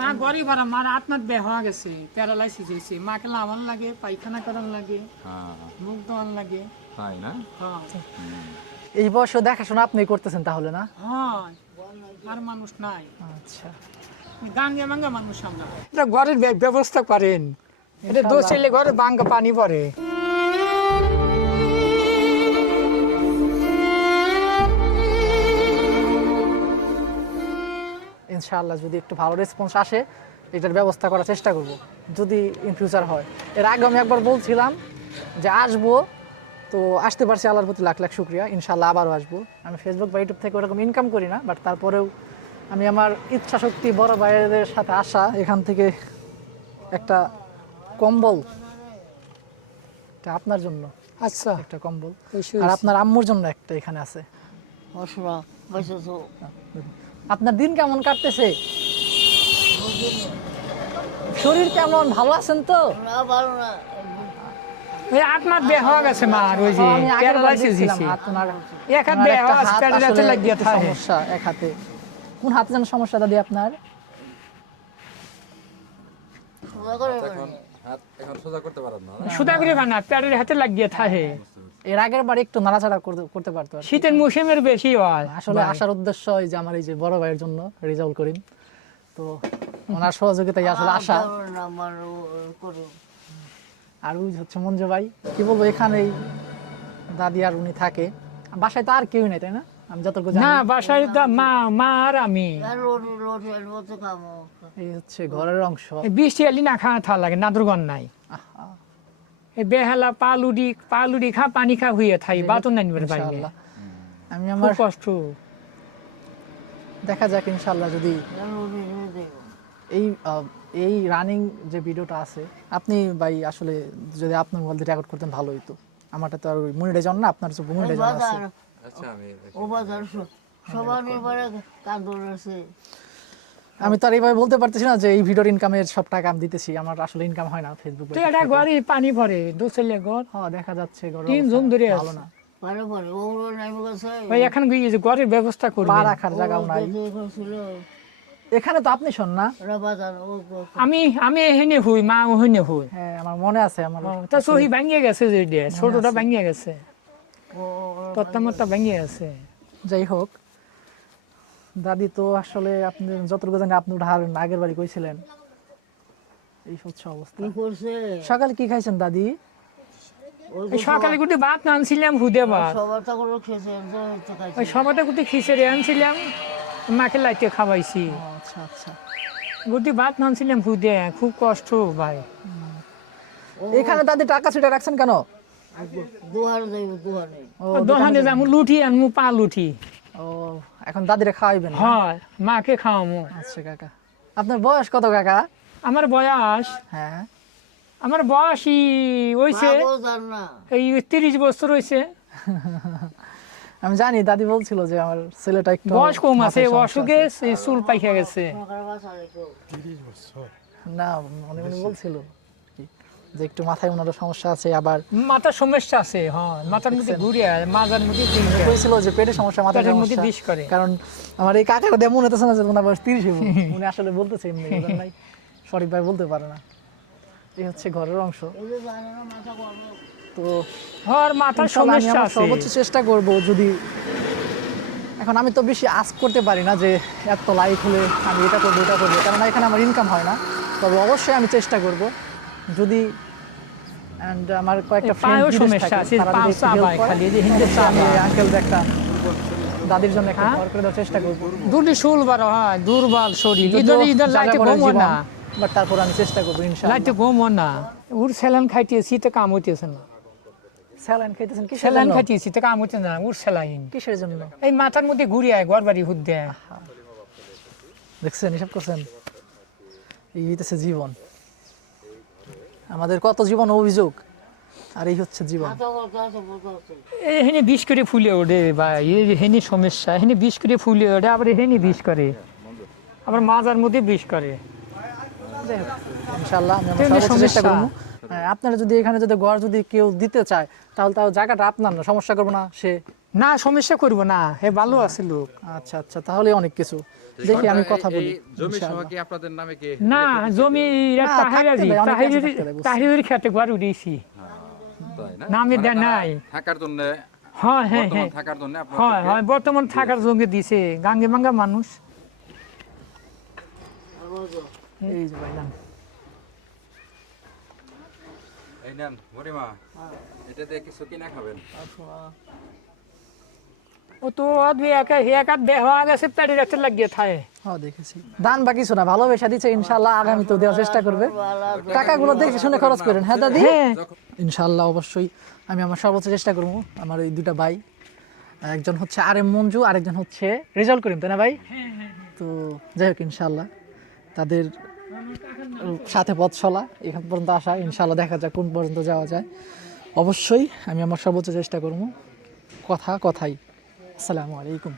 মা গরিব আর মার আত্মাত বে হওয়া গেছে প্যারালাইসিস হয়েছে। মাকে লাভান লাগে পায়খানা করার লাগে হ্যাঁ মুখ দেওয়ান লাগে। তাই না? হ্যাঁ। এই বয়সে দেখাশোনা আপনি করতেছেন তাহলে না? হ্যাঁ আর মানুষ নাই। আচ্ছা। গাঙ্গে মাঙ্গা মানুষ আমরা এটা ঘরের ব্যবস্থা করেন। এটা দোষ ঘরে বাঙ্গা পানি পড়ে। ইনশাআল্লাহ যদি একটু ভালো রেসপন্স আসে এটার ব্যবস্থা করার চেষ্টা করব যদি ইন ফিউচার হয়। এর আগে আমি একবার বলছিলাম যে আসব তো আসতে পারছি আল্লাহর প্রতি লাখ লাখ শুক্রিয়া ইনশাআল্লাহ আবারও আসব। আমি ফেসবুক বা ইউটিউব থেকে ওরকম ইনকাম করি না বাট তারপরেও আমি আমার ইচ্ছা শক্তি বড় ভাইয়েদের সাথে আসা এখান থেকে একটা কম্বল। এটা আপনার জন্য। আচ্ছা। একটা কম্বল। আর আপনার আম্মুর জন্য একটা এখানে আছে। আপনার দিন কেমন কাটতেছে? শরীর কেমন? ভালো আছেন তো? না ভালো না। ওই হওয়া গেছে যে প্যারালাইসিস এক হাত ওনার হওয়া প্যারালাইসিস লাগিয়ে থাকে সমস্যা এক হাতে। কোন হাতে যেন সমস্যা দাদি আপনার? সোজা করে বানা প্যারের হাতে লাগিয়ে থাকে এর আগের বার একটু নাড়াচাড়া করতে- করতে পারতো শীতের মৌসুমের বেশি হয়। আসলে আসার উদ্দেশ্য এই যে আমার এই যে বড় ভাইয়ের জন্য রিজাউল করিম। তো ওনার সহযোগিতায় আসলে করুন আর ওই হচ্ছে মঞ্জু ভাই কি বলব এখানেই দাদি আর উনি থাকে। বাসায় তো আর কেউ নেই তাই না? আমি যতটুকু জানি। না বাসায় তো মা মা আর আমি। এই হচ্ছে ঘরের অংশ। এই বৃষ্টি এলি না খাওয়া থা লাগে নাদুরগন নাই। বেহালা পালুডি পালুডি খা পানি খা হইয়ে থাই বাতন নাই নিবার আমি আমার কষ্ট। দেখা যাক ইনশাল্লাহ যদি এই এই রানিং যে ভিডিওটা আছে আপনি ভাই আসলে যদি আপনার মোবাইল দিয়ে রেকর্ড করতেন ভালো হতো আমারটা তো আর মনিটাইজন না আপনার তো মনিটাইজন আছে। আচ্ছা আমি ও বাজার সবার এবারে কান্দন আছে। আমি তো আর এইভাবে বলতে পারতেছি না যে এই ভিডিওর ইনকামের সব টাকা আমি দিতেছি। আমার আসলে ইনকাম হয় না ফেসবুক তো এটা ঘরে পানি পড়ে দু ছেলে ঘর। হ্যাঁ দেখা যাচ্ছে ঘরের তিন জন ধরে ভালো আছে। না। ভাই এখন গিয়ে যে ঘরের ব্যবস্থা পা করবে রাখার জায়গাও নাই। এখানে তো আপনি শোন না। আমি আমি এখানে হই মা ওখানে হই। হ্যাঁ আমার মনে আছে আমার তা সহি ভাঙিয়ে গেছে যে ছোটটা ভাঙিয়ে গেছে। ও- ও- ভাঙিয়ে গেছে। যাই হোক। দাদি তো আসলে আপনি যতটুকু জানি আপনি ওটা হারেন আগের বাড়ি কইছিলেন। এই হচ্ছে অবস্থা। সকালে কি খাইছেন দাদি? সকালে গুটি ভাত আনছিলাম হুদে ভাত। ওই সবাতে গুটি খিচুড়ি আনছিলাম মাকে লাইতে খাওয়াইছি। আচ্ছা আচ্ছা। গুটি ভাত আনছিলাম হুদে খুব কষ্ট ভাই। এখানে দাদি টাকা ছিটা রাখছেন কেন? দোকানে যাব লুঠি আনমু পা লুঠি। ও। এখন দাদিরে খাওয়াইবেন? হয় মাকে খাওয়ামু। আচ্ছা কাকা। আপনার বয়স কত কাকা? আমার বয়স? হ্যাঁ। আমার বয়সই হইছে এই তিরিশ বছর হইছে। আমি জানি দাদি বলছিল যে আমার ছেলেটা একটু বয়স কম আছে অসুখে চুল পাইকা গেছে। না মনে মনে বলছিল। যে একটু মাথায় ওনার সমস্যা আছে আবার মাথার সমস্যা আছে হ্যাঁ মাথার মধ্যে ঘুরে মাথার মধ্যে। বলছিল যে পেটের সমস্যা মাথায় পেটের মধ্যে বিষ করে। কারণ আমার এই দিয়ে মনে হতেছে না যে ওনার বয়স তিরিশ উনি আসলে বলতেছে এমনি সঠিকভাবে বলতে পারে না। এই হচ্ছে ঘরের অংশ। তো হ্যাঁ মাথার সমস্যা আছে। সর্বোচ্চ চেষ্টা করব যদি এখন আমি তো বেশি আস করতে পারি না যে এত লাইক হলে আমি এটা করব এটা করব কারণ এখানে আমার ইনকাম হয় না। তবে অবশ্যই আমি চেষ্টা করব। যদি অ্যান্ড আমার কয়েকটা পায়েও সমস্যা আছে, পা চাবায় খালি, যে হিন্দু আঙ্কেল একটা দাদির জন্য একটা হ্যাঁ? ঘর করে দেওয়ার চেষ্টা করব। দুটি শুল বার হয় দুর্বল শরীর। ইধর লাইতে ঘুমো না। বাট তারপর আমি চেষ্টা করব ইনশাআল্লাহ। লাইতে ঘুমো না। খাইতেছি তো কাম হইতেছে না। স্যালাইন খাইতেছেন কিসের স্যালাইন খাইতেছি তো কাম হইতেছে না উর স্যালাইন। কিসের জন্য? এই মাথার মধ্যে ঘুরে আয় ঘর বাড়ি হুদ দেয়। দেখছেন হিসাব করছেন? এই হইতেছে জীবন। আমাদের কত জীবন অভিযোগ। আর এই হচ্ছে জীবন। এখানে এই হেনে বিষ করে ফুলে ওঠে ভাই এই হেনে সমস্যা হেনে বিষ করে ফুলে ওঠে আবার হেনে বিষ করে। আবার মাজার মধ্যে বিষ করে। ইনশাল্লাহ আমি চেষ্টা। করব। আপনারা যদি এখানে যদি ঘর যদি কেউ দিতে চায় তাহলে তাও জায়গাটা আপনার না সমস্যা করব না সে না সমস্যা করব না হে ভালো আছে লোক। আচ্ছা আচ্ছা তাহলে অনেক কিছু। দেখি আমি কথা বলি জমি সহ কি আপনাদের নামে কি না জমি দেয়, বুঝছি। তাহিরের খেতে ঘর উঠেছি তাই না? নামে মানে তারা নাই। থাকার জন্য হ্যাঁ হ্যাঁ বর্তমান হ্যাঁ। থাকার জন্য হয় হয় বর্তমান থাকার জঙ্গে দিছে গাঙ্গে মাঙ্গা মানুষ। এই যে ভাইজান এই নেন মরিমা দিয়ে কিছু কিনা খাবেন। ও তো আদমি একা একা দেহ গেছে পেটে রাখতে লাগিয়ে থাকে। হ্যাঁ দেখেছি। দান বা কিছু না দিচ্ছে ইনশাল্লাহ আগামী তো দেওয়ার চেষ্টা করবে। টাকাগুলো দেখে শুনে খরচ করেন হ্যাঁ দাদি? হ্যাঁ। ইনশাল্লাহ অবশ্যই আমি আমার সর্বোচ্চ চেষ্টা করব আমার এই দুটা ভাই। একজন হচ্ছে আর এম মঞ্জু আরেকজন হচ্ছে রেজাল্ট করিম তাই না ভাই? তো যাই হোক ইনশাল্লাহ তাদের সাথে পথ চলা এখান পর্যন্ত আসা ইনশাল্লাহ দেখা যায় কোন পর্যন্ত যাওয়া যায়। অবশ্যই আমি আমার সর্বোচ্চ চেষ্টা করব। কথা কথাই। আসসালামু আলাইকুম।